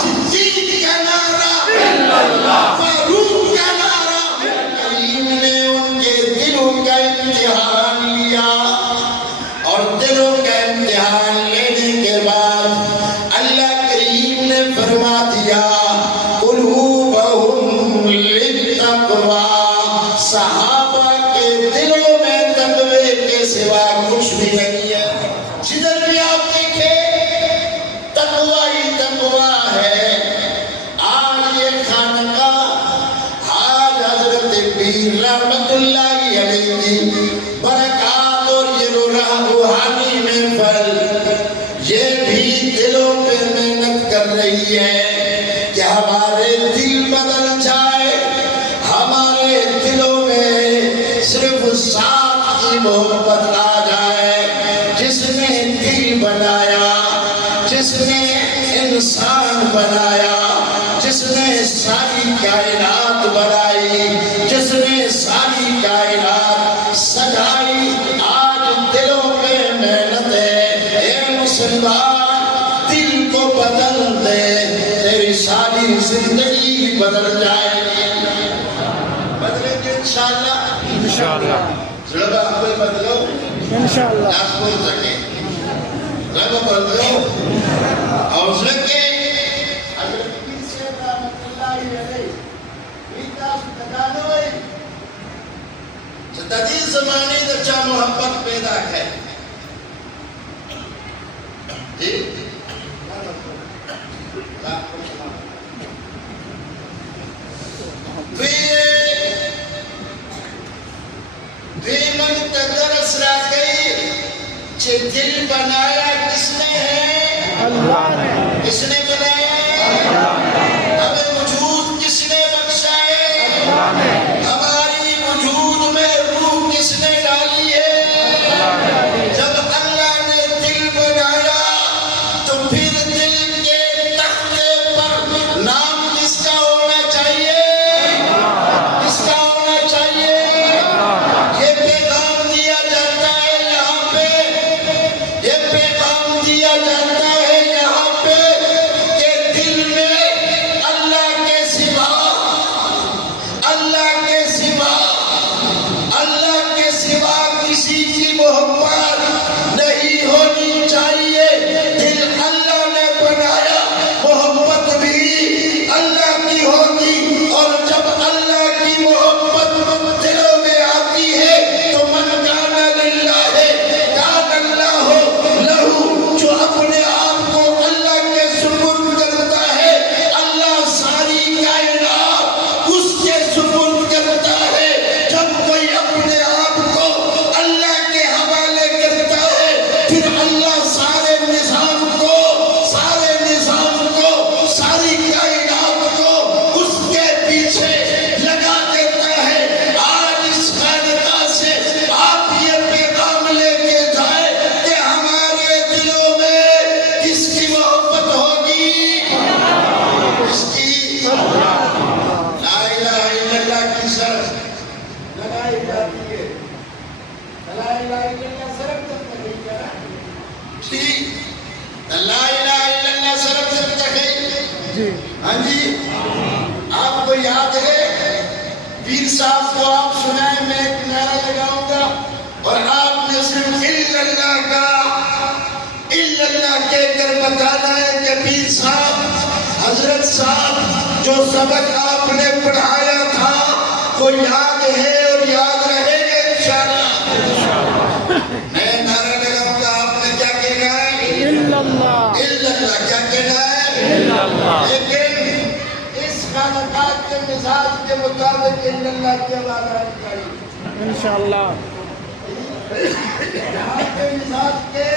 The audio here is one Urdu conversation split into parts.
صدیق کا نعرہ، فاروق کا نعرہ۔ کریم نے ان کے دلوں کا امتحان لیا، اور دلوں کا امتحان لینے کے بعد اللہ کریم نے فرما دیا قلوبہم للتقویٰ، صحابہ کے دلوں میں تقوی کے سوا کچھ بھی نہیں ہے۔ جدھر بھی آپ دیکھیں تقوی ہی تقوی ہے۔ آج یہ خانقاہ، آج حضرت پیر رحمت اللہ علیہ کی برکات اور یہ روحانی محفل، یہ بھی دلوں پہ محنت کر رہی ہے کہ ہمارے دل بدل جائے، ہمارے دلوں میں صرف ساتھ کی محبت آ جائے۔ جس نے دل بنایا، جس نے انسان بنایا، جس نے ساری کائنات بنائی، جس نے ساری کائنات سجائی، آج دلوں پہ محنت ہے۔ اے مسلمان، دل کو بدل دے، تیری ساری زندگی بدل جائے گی۔ بدلیں گے انشاءاللہ، انشاءاللہ رب آپ بدلو، انشاءاللہ لاس بول سکے، رب بدلو، حوصلہ کے حضرت پیر صاحب رحمت اللہ علیہ ایتا ستدانوئی ستدین زمانی دچا محبت پیدا ہے۔ جی دیمن تدرس را گئی چھے دل بنایا کس نے ہے؟ اللہ نے۔ کس نے بنایا ہے؟ ہمیں وجود کس نے بخشا ہے؟ اللہ نے۔ ہماری وجود میں روح کس نے ڈالی ہے؟ جب اللہ نے دل بنایا تو پھر دل کے تختے پر نام کس کا ہونا چاہیے؟ کس کا ہونا چاہیے؟ یہ پیغام دیا جاتا ہے یہاں پہ، یہ پیغام دیا جاتا ہے یہاں پہ کہ دل میں اللہ کے سوا، اللہ کے سوا، اللہ کے سوا کسی کی محبت نہیں ہونی چاہیے۔ دل اللہ نے بنایا، محبت بھی اللہ کی ہوگی، اور جب اللہ کی محبت دلوں میں آتی ہے تو من کان للہ کان اللہ لہو، جو اپنے آپ کو اللہ کے سپرد کرتا ہے، اللہ ساری کائنات اس کے سپرد کرتا ہے۔ جب کوئی اپنے آپ کو اللہ کے حوالے کرتا ہے، پھر اللہ سارے نظام کو، ساری کائنات کو اس کے پیچھے لگا دیتا ہے۔ آج اس خانقاہ سے آپ یہ پیغام لے کے جائیں کہ ہمارے دلوں میں کس کی محبت ہوگی؟ کس کی؟ لا الہ الا اللہ کی شرط لگائی جاتی ہے۔ لا الہ الا اللہ صرف تک نہیں کرا ٹھیک، لا الہ الا اللہ صرف تک نہیں۔ جی ہاں جی، آپ کو یاد ہے پیر صاحب کو آپ سنائیں، میں ایک نعرہ لگاؤں گا اور آپ نے صرف الا اللہ کا الا اللہ کہہ کر بتانا ہے کہ پیر صاحب، حضرت صاحب جو سبق آپ نے پڑھایا تھا وہ یاد ہے اور یاد رہے گا انشاءاللہ۔ میں نعرہ لگاؤں گا، آپ نے کیا کہنا ہے؟ الا اللہ، الا اللہ۔ کیا کہنا ہے؟ الا اللہ۔ لیکن اس خانقاہ کے مزاج کے مطابق الا اللہ کی آواز آنی چاہیے۔ انشاءاللہ یہاں کے مزاج کے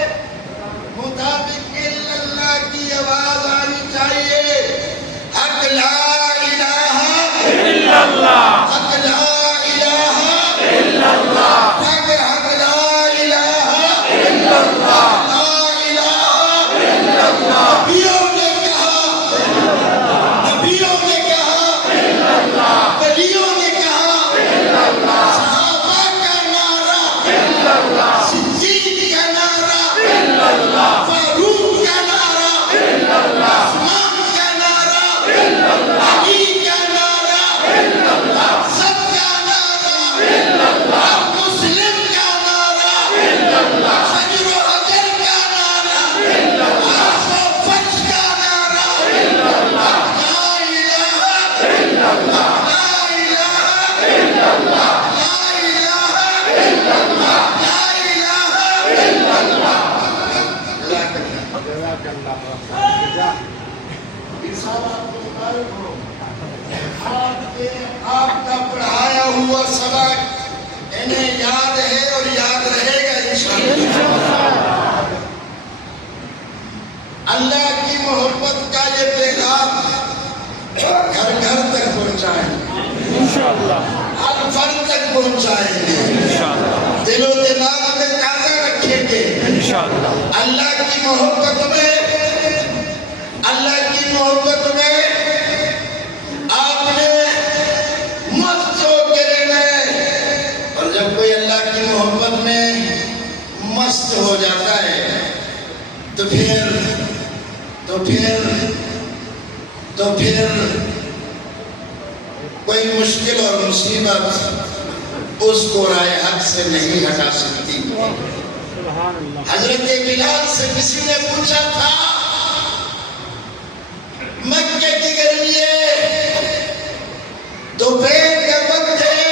مطابق الا اللہ کی آواز آنی چاہیے۔ حق لا الہ الا اللہ، حق لا الہ الا اللہ، حق لا الہ الا اللہ، لا الہ الا اللہ، نبیوں نے کہا، نبیوں نے کہا، ولیوں نے کہا، صحابہ کا نعرہ، صدیق کا نعرہ، فاروق کا نعرہ، عثمان آپ کا پڑھایا ہوا سبق انہیں یاد ہے اور یاد رہے گا انشاءاللہ۔ اللہ کی محبت کا یہ پیغام گھر گھر تک پہنچائیں گے، ہر فرد تک پہنچائیں گے، دل و دماغ میں تازہ رکھیں گے۔ اللہ کی محبت میں آپ نے مست ہو کے رہنا ہے، اور جب کوئی اللہ کی محبت میں مست ہو جاتا ہے تو پھر کوئی مشکل اور مصیبت اس کو رائے حق سے نہیں ہٹا سکتی۔ حضرت بلال سے کسی نے پوچھا تھا، مکے کی گرمی ہے، دوپہر کا وقت ہے،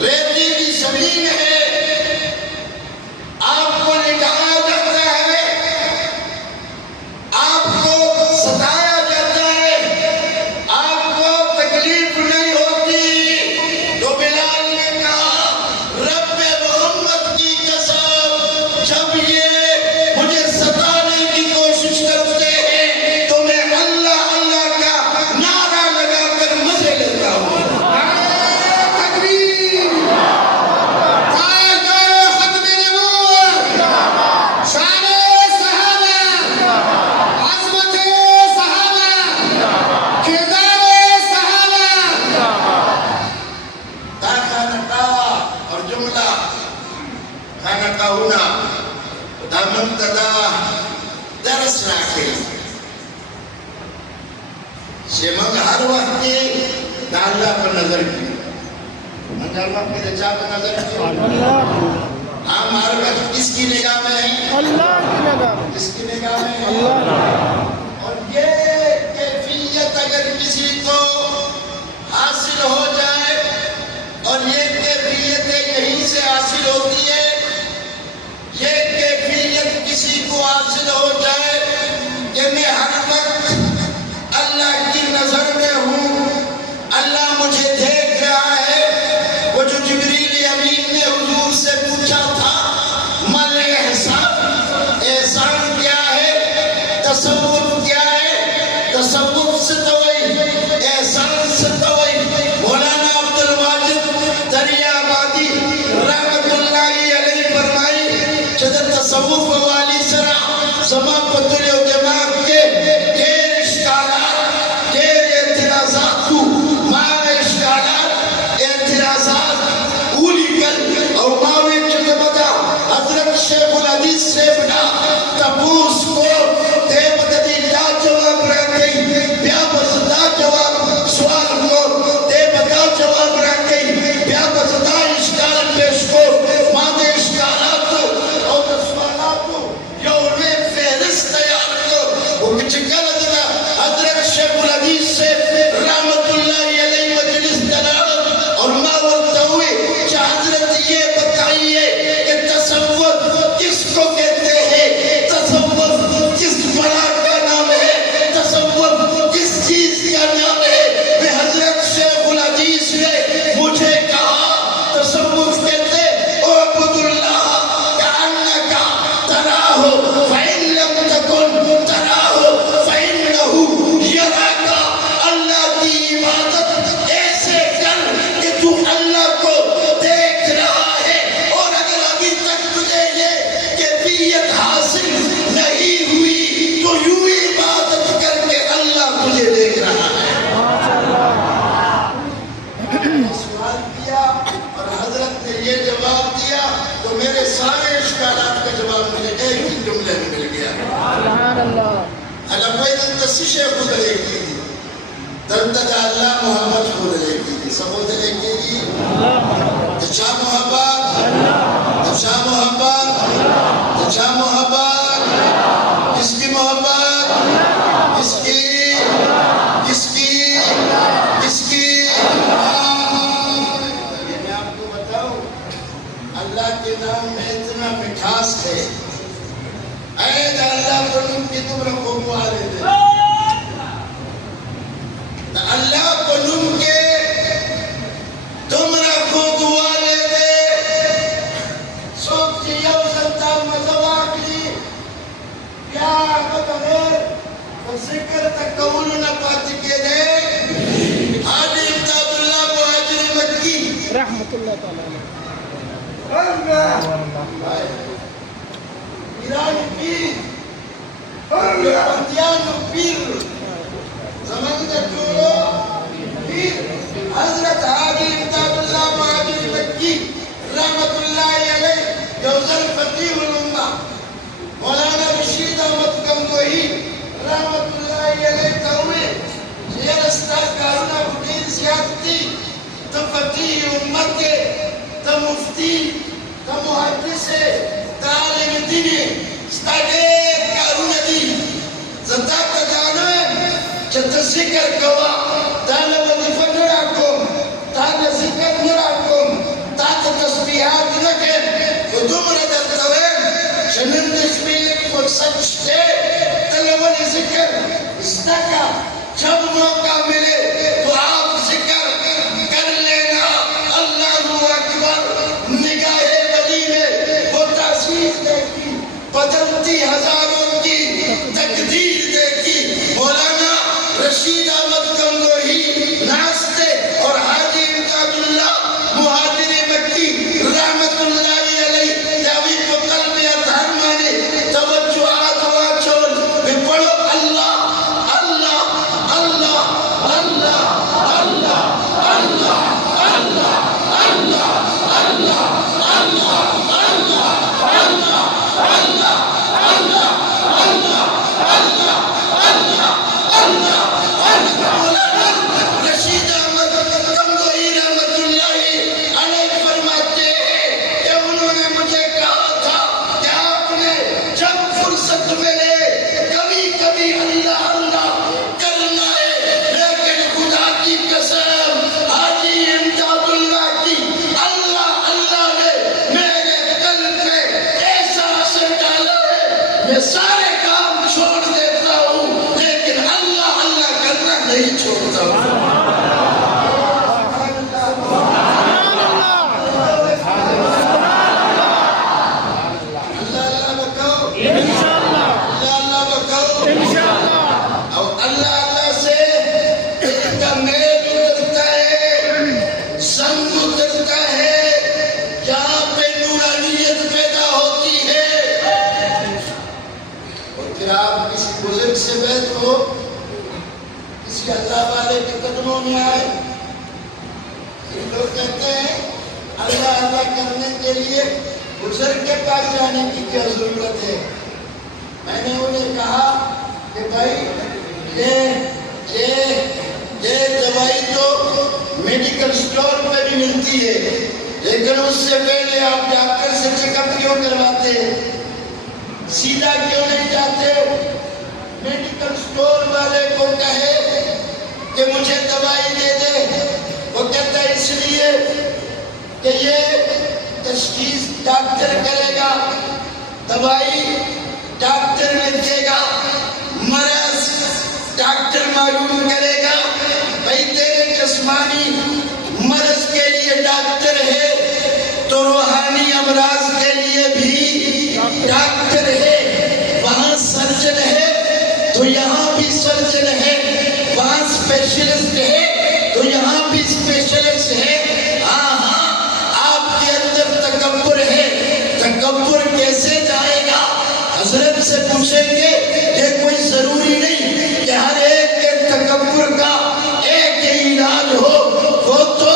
ریتی کی زمین ہے، آپ کو لٹایا جاتا ہے، آپ کو ستایا جاتا ہے، آپ کو تکلیف نہیں ہوتی، تو بلال نے کہا رب محمد کی قسم، جب یہ مجھے ستانے کی کوشش کرتے ہیں تو میں اللہ اللہ کا نعرہ لگا کر مزے لیتا ہوں۔ تکبیر! تاجدار ختم نبوت! شان صحابہ! عظمت صحابہ! کردار صحابہ! خانقاہ اور جملہ خانقاہنا دا منتدا درس راکھے شیمنگ ہر وقت کی دا اللہ پر نظر کی منگ ہر وقت کی چاہ پر نظر کی ہم ہر وقت کس کی نگاہ میں ہیں؟ اللہ کی نگاہ میں، کس کی نگاہ میں ہیں؟ اللہ اور یہ کیفیت اگر کسی کو حاصل ہو جائے، اور یہ کیفیت یہیں سے حاصل ہوتی ہے، یہ کیفیت کسی کو حاصل ہو جائے کہ میں ہر وقت اللہ کی نظر میں ہوں، اللہ مجھے دیکھ رہا ہے۔ وہ جو جبریل امین نے حضور سے پوچھا تھا مل احسان، احسان کیا ہے، تصوف کیا ہے، تصوف سے توئی، احسان سے توئی۔ مولانا عبد الواجد دریابادی رحمت اللہ علیہ فرمائی جدر تصوف والی سرا زمان پتر و دماغ کے دیر اشکالات، دیر اعتراضات کو ماں اشکالات اعتراضات اولی کل اور ماوی چکے بدا حضرت شیخ الحدیث سے بنا تبوس کو دے بددی دا جواب رکھیں، بیا بزدہ جواب سوال کو دے بدا جواب رکھیں، بیا بزدہ اشکال پیش کو ماں دے اشکالات اور سوالات کو یو ریب فہرست تیار کو وہ کچھ غلط نہ حضرت شیخ الحدیث سے رحمت اللہ علیہ مجلس دلال اور ماورتا ہوئی کہ حضرت یہ بتائیے کہ تصوف کس کو کہتے ہیں، تصوف کس بڑا کا نام ہے، تصوف کس چیز کا نام ہے۔ میں حضرت شیخ الحدیث نے مجھے کہا تصوف کہتے اعبد اللہ کأنک تراہ فإن لم تکن تراہ فإنہ یراک۔ اللہ کی عبادت ایسے کر کہ تو اللہ کو دیکھ رہا ہے، اور اگر ابھی تک تجھے یہ کیفیت حاصل نہیں ہوئی تو یوں ہی عبادت کر کے اللہ تجھے دیکھ رہا ہے۔ سوال کیا اور حضرت نے یہ جواب دیا تو میرے سارے اشکالات کا جواب مجھے ایک ہی جملے میں مل گیا۔ سبحان اللہ، علماء تسیشے خود لے کی دردہ اللہ محمد خود لے کی سبود لے کی تچا محبت، تچا محبت، تچا محبت، کس کی محبت، کس کی، کس کی، کس کی۔ یہ میں آپ کو بتاؤں اللہ کے نام میں اتنا مٹھاس ہے، اے کی تم رکھو موالے دے اللہ کو نم کے تم رکھو دوالے دے سوچ یو سنتا مزواقی کیا بغیر ذکر تکول نہ پاتی کے دے حاجی امداد اللہ مہاجر مکی رحمت اللہ تعالیٰ ایرانی پیر بندیان پیر زمان کا جوڑو پیر حضرت حاجی امداد اللہ مہاجر مکی رحمت اللہ علیہ جوزر فتیح الامہ مولانا رشید احمد گنگوہی رحمت اللہ علیہ کہوئے یہ رستہ کارونا فقیر سیادتی تو فتیح امت کے تو مفتی تو محدث تو عالم دینی ستاگے کارونا دی زتا تجانے چھتا ذکر کوا تانا وظیفہ نراکم تانا ذکر نراکم تانا تسبیحات نکن تو دمرا دلتوین شنن نشمیل کو سچ دے تلوانی ذکر استقا جب موقع ملے تو آپ ذکر کر لینا اللہ اکبر نگاہ ولی میں وہ تاثیر دیکھی بدلتی ہزاروں کی تقدیر دیکھی مولانا رشید احمد گنگوہی ناستے اور حاجی امداد اللہ مہاجر مکی رحمت اللہ علیہ جاوید کو قلب اطہر مانے توجہات واچول میں پڑھو اللہ اللہ اللہ اللہ اللہ اللہ اللہ اللہ رشید احمد گنگوہی رحمت اللہ علیہ فرماتے ہیں کہ انہوں نے مجھے کہا تھا کہ آپ نے جب فرصت ملے کبھی کبھی اللہ اللہ کرنا ہے لیکن خدا کی قسم حاجی امداد اللہ کی اللہ اللہ نے میرے قلب میں ایسا اثر ڈالا ہے میں سارے کام چھوڑ دیتا ہوں لیکن اللہ اللہ کرنا نہیں چھوڑتا ہوں اللہ اللہ بکاؤ اللہ اللہ بکاؤ اور اللہ اللہ سے ایک کا میل اترتا ہے سنگ اترتا ہے جہاں پہ نورانیت پیدا ہوتی ہے اور پھر آپ کسی بزرگ سے بیعت ہو کسی اللہ والے کے قدموں میں آئے لوگ کہتے ہیں اللہ اللہ کرنے کے لیے بزرگ کے پاس جانے کی کیا ضرورت ہے میں نے انہیں کہا کہ بھائی یہ دوائی تو میڈیکل سٹور پہ بھی ملتی ہے لیکن اس سے پہلے آپ ڈاکٹر سے چیک اپ کیوں کرواتے سیدھا کیوں نہیں جاتے میڈیکل سٹور والے کو کہے کہ مجھے دوائی دے دے وہ کہتا ہے اس لیے کہ یہ تشخیص ڈاکٹر کرے گا دوائی ڈاکٹر لکھے گا مرض ڈاکٹر معلوم کرے گا بھئی تیرے جسمانی مرض کے لیے ڈاکٹر ہے تو روحانی امراض کے لیے بھی ڈاکٹر ہے وہاں سرجن ہے تو یہاں بھی سرجن ہے وہاں اسپیشلسٹ ہے تو یہاں بھی اسپیشلسٹ ہے آپ کے اندر تکبر ہے تکبر کیسے جائے گا حضرت سے پوچھیں گے یہ کوئی ضروری نہیں کہ ہر ایک کے تکبر کا ایک ہی علاج ہو وہ تو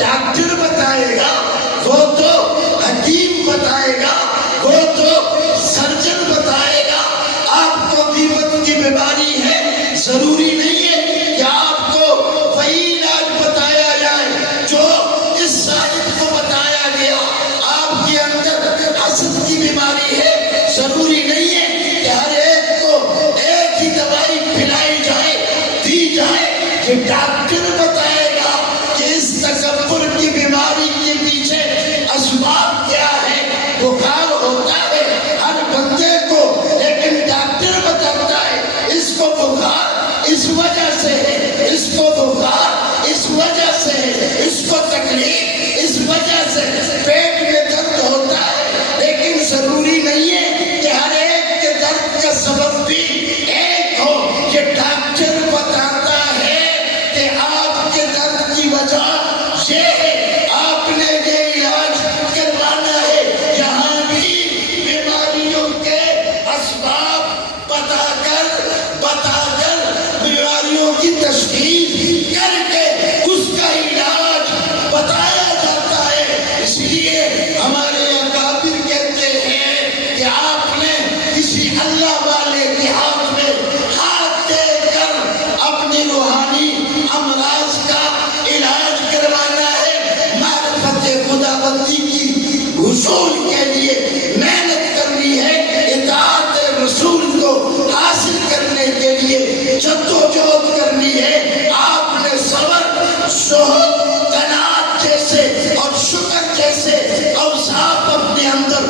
ڈاکٹر بتائے گا وہ تو حکیم بتائے گا وہ تو سرجن بتائے گا آپ کو غیبت کی بیماری ہے ضروری نہیں ہے کہ آپ کو وہی علاج بتایا جائے جو اس صاحب کو بتایا گیا آپ کے اندر حسد کی بیماری ہے ضروری نہیں ہے کہ ہر ایک کو ایک ہی دوائی پلائی جائے دی جائے یہ ڈاکٹر بتائے گا کہ اس تکبر کی بیماری کے پیچھے اسباب کیا ہے بخار ہوتا ہے ہر بندے کو لیکن ڈاکٹر بتاتا کو حاصل کرنے کے لیے جدوجہد کرنی ہے، آپ نے صبر، زہد، قناعت جیسے اور شکر جیسے اوصاف اپنے اندر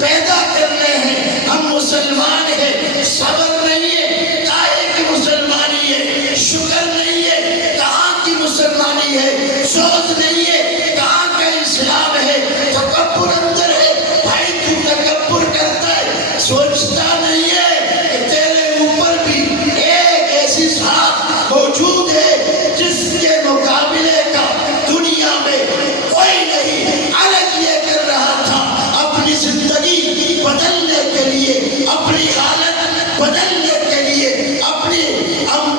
پیدا کرنے ہیں۔ ہم مسلمان ہیں، صبر نہیں ہے کائے کی مسلمانی ہے، شکر نہیں ہے کہاں کی مسلمانی ہے، زہد نہیں ہے کہاں کا اسلام ہے، تکبر اندر ہے۔ بھائی تو تکبر کرتا ہے، سوچتا نہیں ہے کہ تیرے اوپر بھی ایک ایسی ذات موجود ہے جس کے مقابلے کا دنیا میں کوئی نہیں۔ الگ یہ کر رہا تھا اپنی زندگی بدلنے کے لیے، اپنی حالت بدلنے کے لیے، اپنی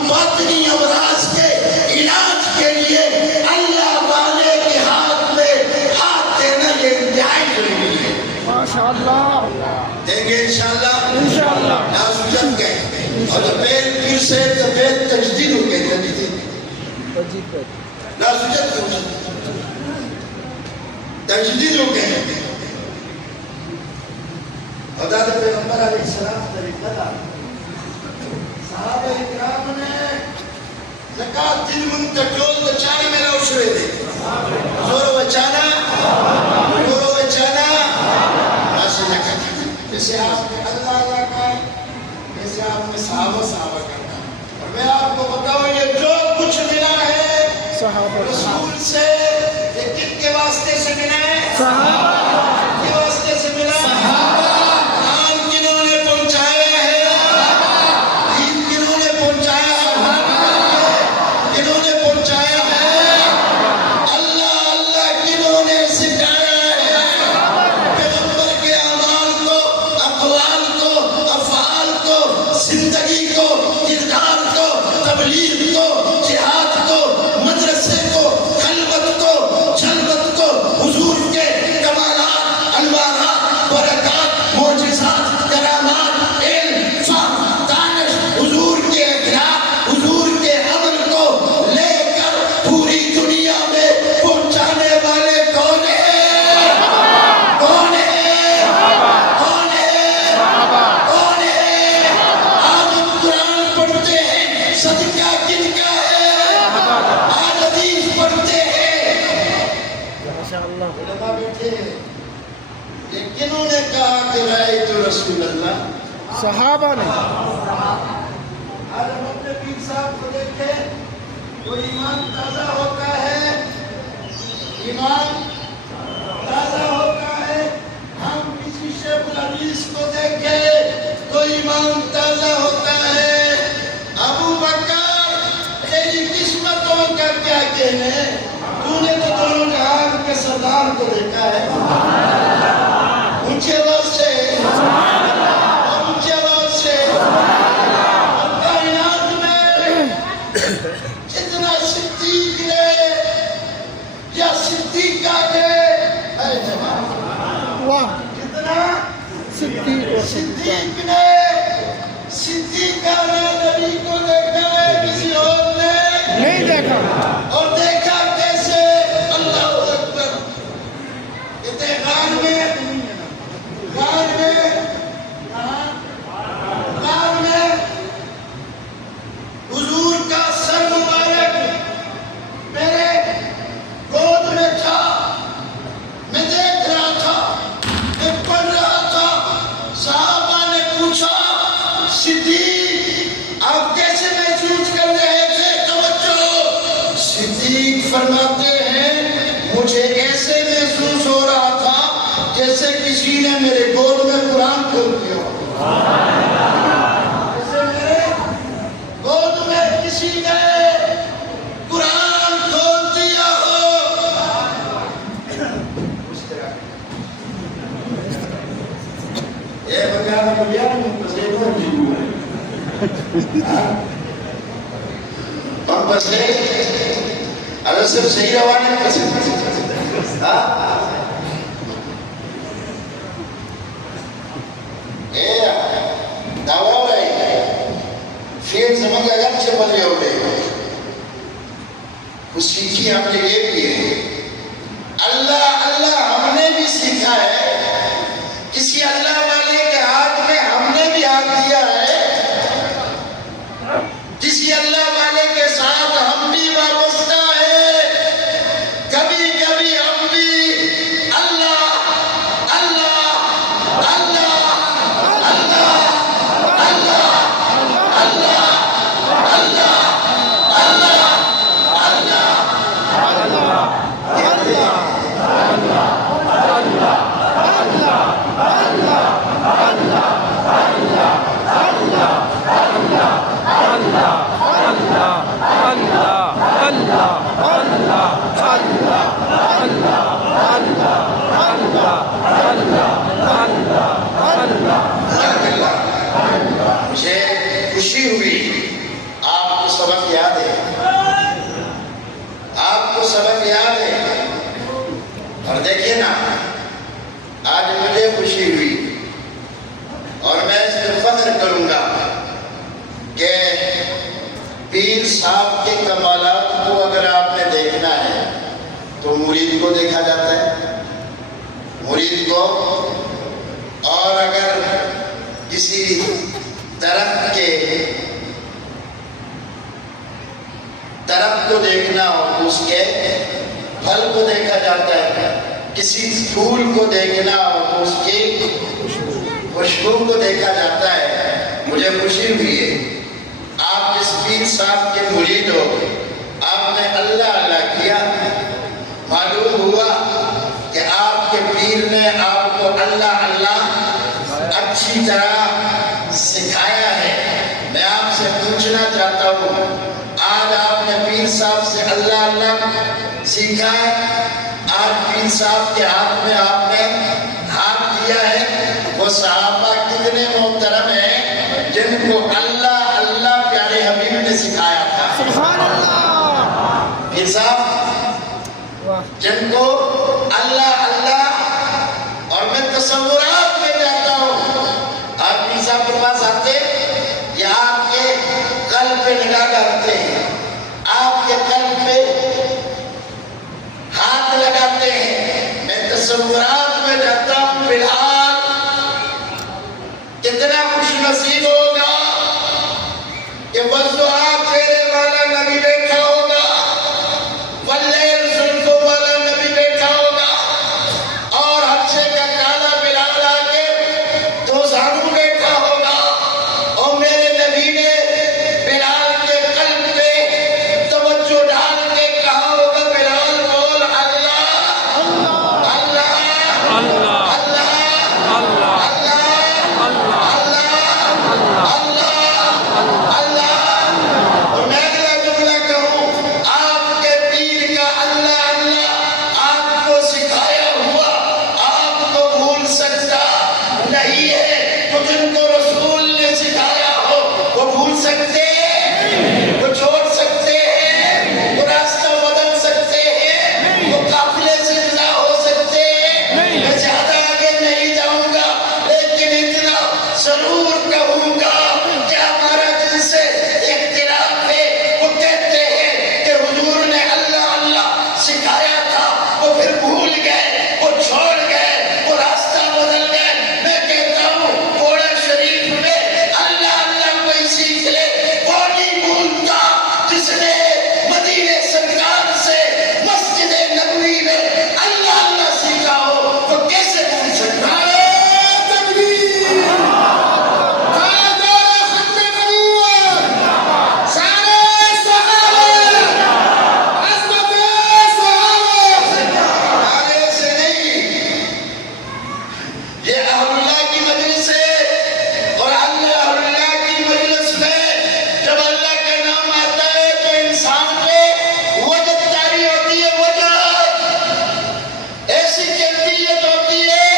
باطنی امراض کے علاج کے لیے اللہ والے کے ہاتھ میں ہاتھ دینا یہ انتہائی ضروری ہے۔ ماشاء اللہ، دیں گے انشاءاللہ، انشاءاللہ۔ نازجت گئے اور پھر سے پھر تجدید ہو گئے، نازجت تجدید ہو گئے۔ حضرت پیغمبر علیہ السلام طریقہ دا صحابہ اکرام نے زکاة دل منتقل بچانے میں لو شوئے دے، زورو بچانا، زورو بچانا، ایسے نہ کرنا۔ جیسے آپ نے اللہ اللہ کا، جیسے آپ نے صحابہ کرنا۔ اور میں آپ کو بتاؤں یہ جو کچھ ملا ہے رسول سے، یہ کن کے واسطے سے ملا ہے؟ صحابہ کے واسطے سے ملا ہے۔ قرآن کنہوں نے پہنچایا ہے؟ دین کنہوں نے پہنچایا ہے؟ کنہوں نے پہنچایا ہے؟ اللہ اللہ کنہوں نے سکھایا ہے؟ پیغمبر کے اعمال کو، اقوال کو، افعال کو، زندگی کو، کردار کو، تبلیغ کو، جہاد کو، مدرسے کو، خلوت کو، جلوت کو، حضور کے کمالات، انوارات، برکات، معجزات، کرامات، علم، فہم، دانش، حضور کے اخلاق، حضور کے عمل کو لے کر پوری دنیا میں پہنچانے والے کون ہیں؟ کون ہیں؟ کون ہیں؟ کون ہیں؟ آج ہم قرآن پڑھتے ہیں، صدقہ کن کا ہے؟ آج حدیث پڑھتے ہیں، علماء بیٹھے ہیں، یہ کنہوں نے کہا کہ رأیت رسول اللہ؟ صحابہ نے۔ آج ہم اپنے پیر صاحب کو دیکھیں، تو ایمان تازہ ہوتا ہے، ایمان تازہ ہوتا ہے۔ ہم کسی شیخ الحدیث کو دیکھیں تو ایمان تازہ ہوتا ہے۔ ابو بکر تیری قسمتوں کا کیا کہنے، تو نے تو دونوں جہان کے سردار کو دیکھا ہے۔ اونچے آواز سے، اونچے آواز سے، اور کائنات میں جتنا صدیق نے یا صدیقہ نے، اے جماعت، واہ، جتنا صدیق اور صدیقہ۔ صدیق نے، صدیقہ نے نبی کو دیکھا ہے، کسی اور نے نہیں دیکھا۔ اور دیکھا کیسے؟ اللہ اکبر، کہتے ہیں غار میں حضور کا سر مبارک میرے گود میں تھا، میں دیکھ رہا تھا، میں پڑھ رہا تھا۔ صحابہ نے پوچھا صدیق آپ کیسے محسوس کر رہے تھے؟ توجہ، صدیق فرماتے ہیں مجھے ایسے محسوس ہو رہا تھا جیسے کسی نے میرے گود میں قرآن کھول دیا ہو۔ جیسے میرے گود میں کسی نے قرآن کھول دیا ہو۔ اس طرح یہ بغیر مقصد پمپس ہے اگر صرف صحیح روانہ کر سکتے دعویٰ ہے فیل زمان کا گھر سے بلے ہوتے وہ سیکھی ہم نے یہ بھی ہے۔ اللہ اللہ ہم نے بھی سیکھا ہے، کسی اللہ والے کے ہاتھ میں ہم نے بھی ہاتھ دیا ہے، مجھے خوشی ہوئی. آپ کو سبق یاد ہے؟ آپ کو سبق یاد ہے؟ اور دیکھیے نا، آج مجھے خوشی ہوئی اور میں اس پر فخر کروں گا کہ پیر صاحب کے کمالات کو اگر آپ نے دیکھنا ہے تو مرید کو دیکھا جاتا ہے، مرید کو. اور اگر کسی درخت کو دیکھنا ہو تو اس کے پھل کو دیکھا جاتا ہے. کسی پھول کو دیکھنا ہو تو اس کی خوشبو کو دیکھا جاتا ہے. مجھے خوشی ہوئی ہے آپ اس پیر صاحب کے مرید ہو. آپ نے اللہ اللہ کیا، معلوم ہوا کہ آپ کے پیر نے آپ کو اللہ اللہ اچھی طرح سکھایا ہے. میں آپ سے پوچھنا چاہتا ہوں، آج آپ نے پیر صاحب سے اللہ اللہ سیکھا ہے؟ آج پیر صاحب کے ہاتھ میں آپ نے ہاتھ دیا ہے؟ وہ صحابہ کتنے محترم ہیں جن کو اللہ اللہ پیارے حبیب نے سکھایا تھا. سبحان اللہ. پیر صاحب جن کو اللہ اللہ، اور میں تصورات میں جاتا ہوں، آپ پیر صاحب کے پاس آتے یا آپ کے قلب پہ نگاہ کرتے ہیں، آپ کے قلب پہ ہاتھ لگاتے ہیں. میں تصورات میں جاتا ہوں، بلال کتنا خوش نصیب ہوگا کہ وضحیٰ چہرے والا نبی بیٹھا ہوگا، واللیل زلفوں والا نبی بیٹھا ہوگا، اور حبشے کا کالا بلال آ کے دو زانو بیٹھا ہوگا. اور میرے نبی نے بلال کے قلب پہ توجہ ڈال کے کہا ہوگا، بلال بول اللہ اللہ اللہ اللہ اور میں اگلا جملہ کہوں، آپ کے پیر کا اللہ اللہ آپ کو سکھایا ہوا آپ کو بھول سکتا نہیں ہے. تو جن کو رسول نے سکھایا ہو وہ بھول سکتے ہیں، وہ چھوڑ سکتے ہیں، وہ راستہ بدل سکتے ہیں، وہ قافلے سے جدا ہو سکتے ہیں. میں زیادہ آگے نہیں جاؤں گا، لیکن اتنا ضرور کہوں گا کہ ہمارا جن سے اختلاف ہے وہ کہتے ہیں کہ حضور نے اللہ اللہ سکھایا تھا، وہ پھر بھول گئے، وہ چھوڑ گئے، وہ راستہ بدل گئے. میں کہتا ہوں گھوڑا شریف میں اللہ اللہ کوئی سیکھ لے، وہ نہیں بھولتا. جس نے مدینے سرکار سے مسجد نبوی میں اللہ اللہ سیکھا ہو وہ کیسے بھول سکتا ہے؟ نعرے سے نہیں، یہ اہل اللہ کی مجلس ہے، اور اہل اللہ کی مجلس میں جب اللہ کا نام آتا ہے تو انسان پہ وجد طاری ہوتی ہے. وجد ایسی کیفیت ہوتی ہے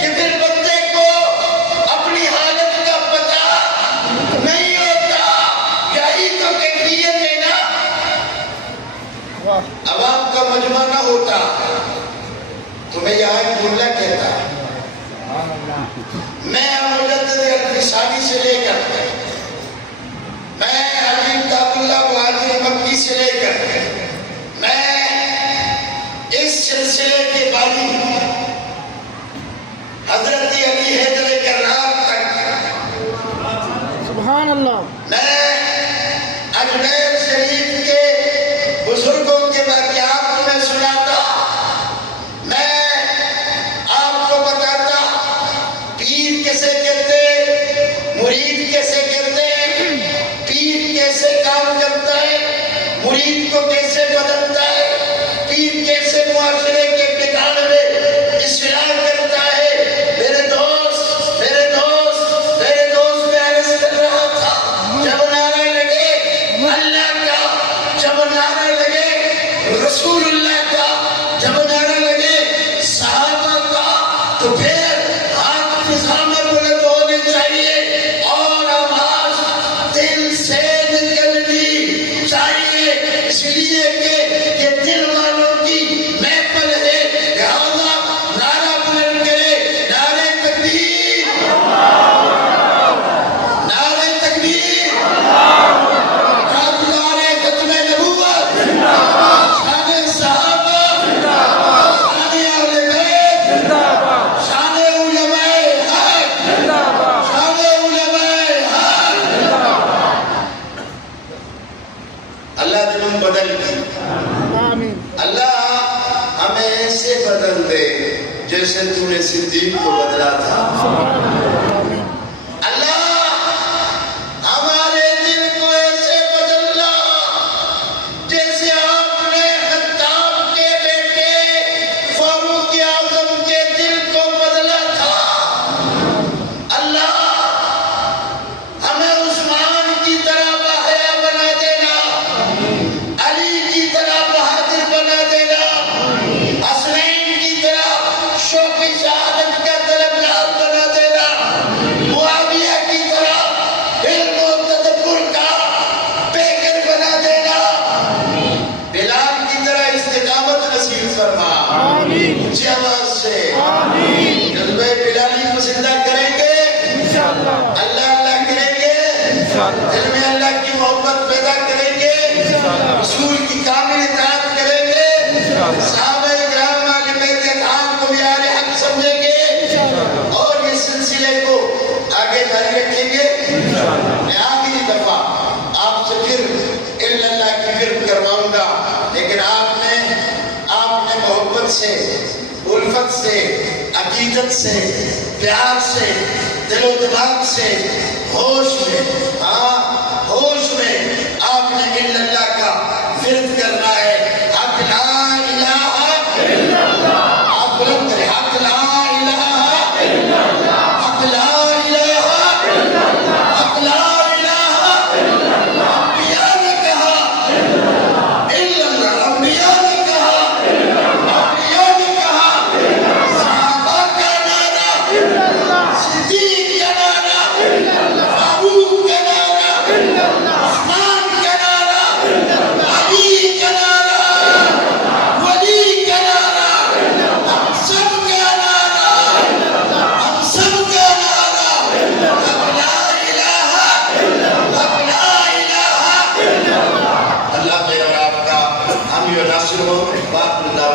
کہ پھر بندے کو اپنی حالت کا پتہ نہیں ہوتا. یہی تو کیفیت ہے نا. عوام کا مجمع نہ ہوتا تو میں یہاں ایک جملہ کہتا، میں مجدد الفسانی سے لے کر میں حبیب داد اللہ مہاجر مکی سے لے کر میں اس سلسلے کے بانی حضرت علی حیدر کرار تک سبحان اللہ. میں اجمیر شریف کے بزرگوں کے واقعات میں سناتا، میں آپ کو بتاتا پیر کیسے کہتے، مرید کیسے کہتے، پیر کیسے کام کرتا ہے، مرید کو کیسے بدلتا ہے، پیر کیسے معاشرے کے بگاڑ میں اصلاح کرتا ہے. میرے دوست میں عرض کر رہا تھا، جب بدل کی. آمین. اللہ ہمیں ایسے بدل دے جیسے تو نے صدیق کو بدلا تھا. سبحان اللہ. آمین. اللہ ہمارے دل کو ایسے بدلنا جیسے آپ نے خطاب کے بیٹے فاروق اعظم کے دل کو بدلا تھا. اللہ ہمیں عثمان کی طرح باحیا بنا دینا, علی کی طرح بہادر بنا دینا, حسنین کی طرح شوق شہادت کا طلبگار بنا دینا, معاویہ کی طرح علم و تدبر کا پیکر بنا دینا, بلال کی طرح استقامت نصیب فرما. آمین. اونچی آواز سے آمین. جذبہ بلالی کو زندہ کریں گے, انشاءاللہ. اللہ اللہ کریں گے, دل میں اللہ کی محبت پیدا کریں گے, رسول کی کامل اطاعت کریں گے, صحابہ کرام اہل بیت اطہار کو معیار حق سمجھیں گے اور یہ سلسلے کو آگے جاری رکھیں گے. میں آخری دفعہ آپ سے پھر اللہ کی فکر کرواؤں گا, لیکن آپ نے محبت سے, الفت سے, عقیدت سے, پیار سے, دل و دماغ سے, ہوش میں, ہوش میں آپ نے اللہ کا فرد کرنا ہے. حق لا الہ الا اللہ. آپ بلند کریں, حق لا الہ الا اللہ. حق لا الہ الا اللہ. حق لا الہ الا اللہ. انبیاء نے کہا الا اللہ. انبیاء نے کہا الا اللہ. انبیاء نے کہا صحابہ کا نعرہ الا اللہ. صدیق کا نعرہ الا اللہ. فاروق کا نعرہ الا اللہ. عثمان کا نعرہ الا اللہ. علی کا نعرہ, ولی کا نعرہ, ہم سب کا نعرہ, ہم سب کا نعرہ, حق لا الہ الا اللہ. حق لا الہ الا اللہ. اللہ خیر اور آپ کا حامی و ناصر ہو. باقی اللہ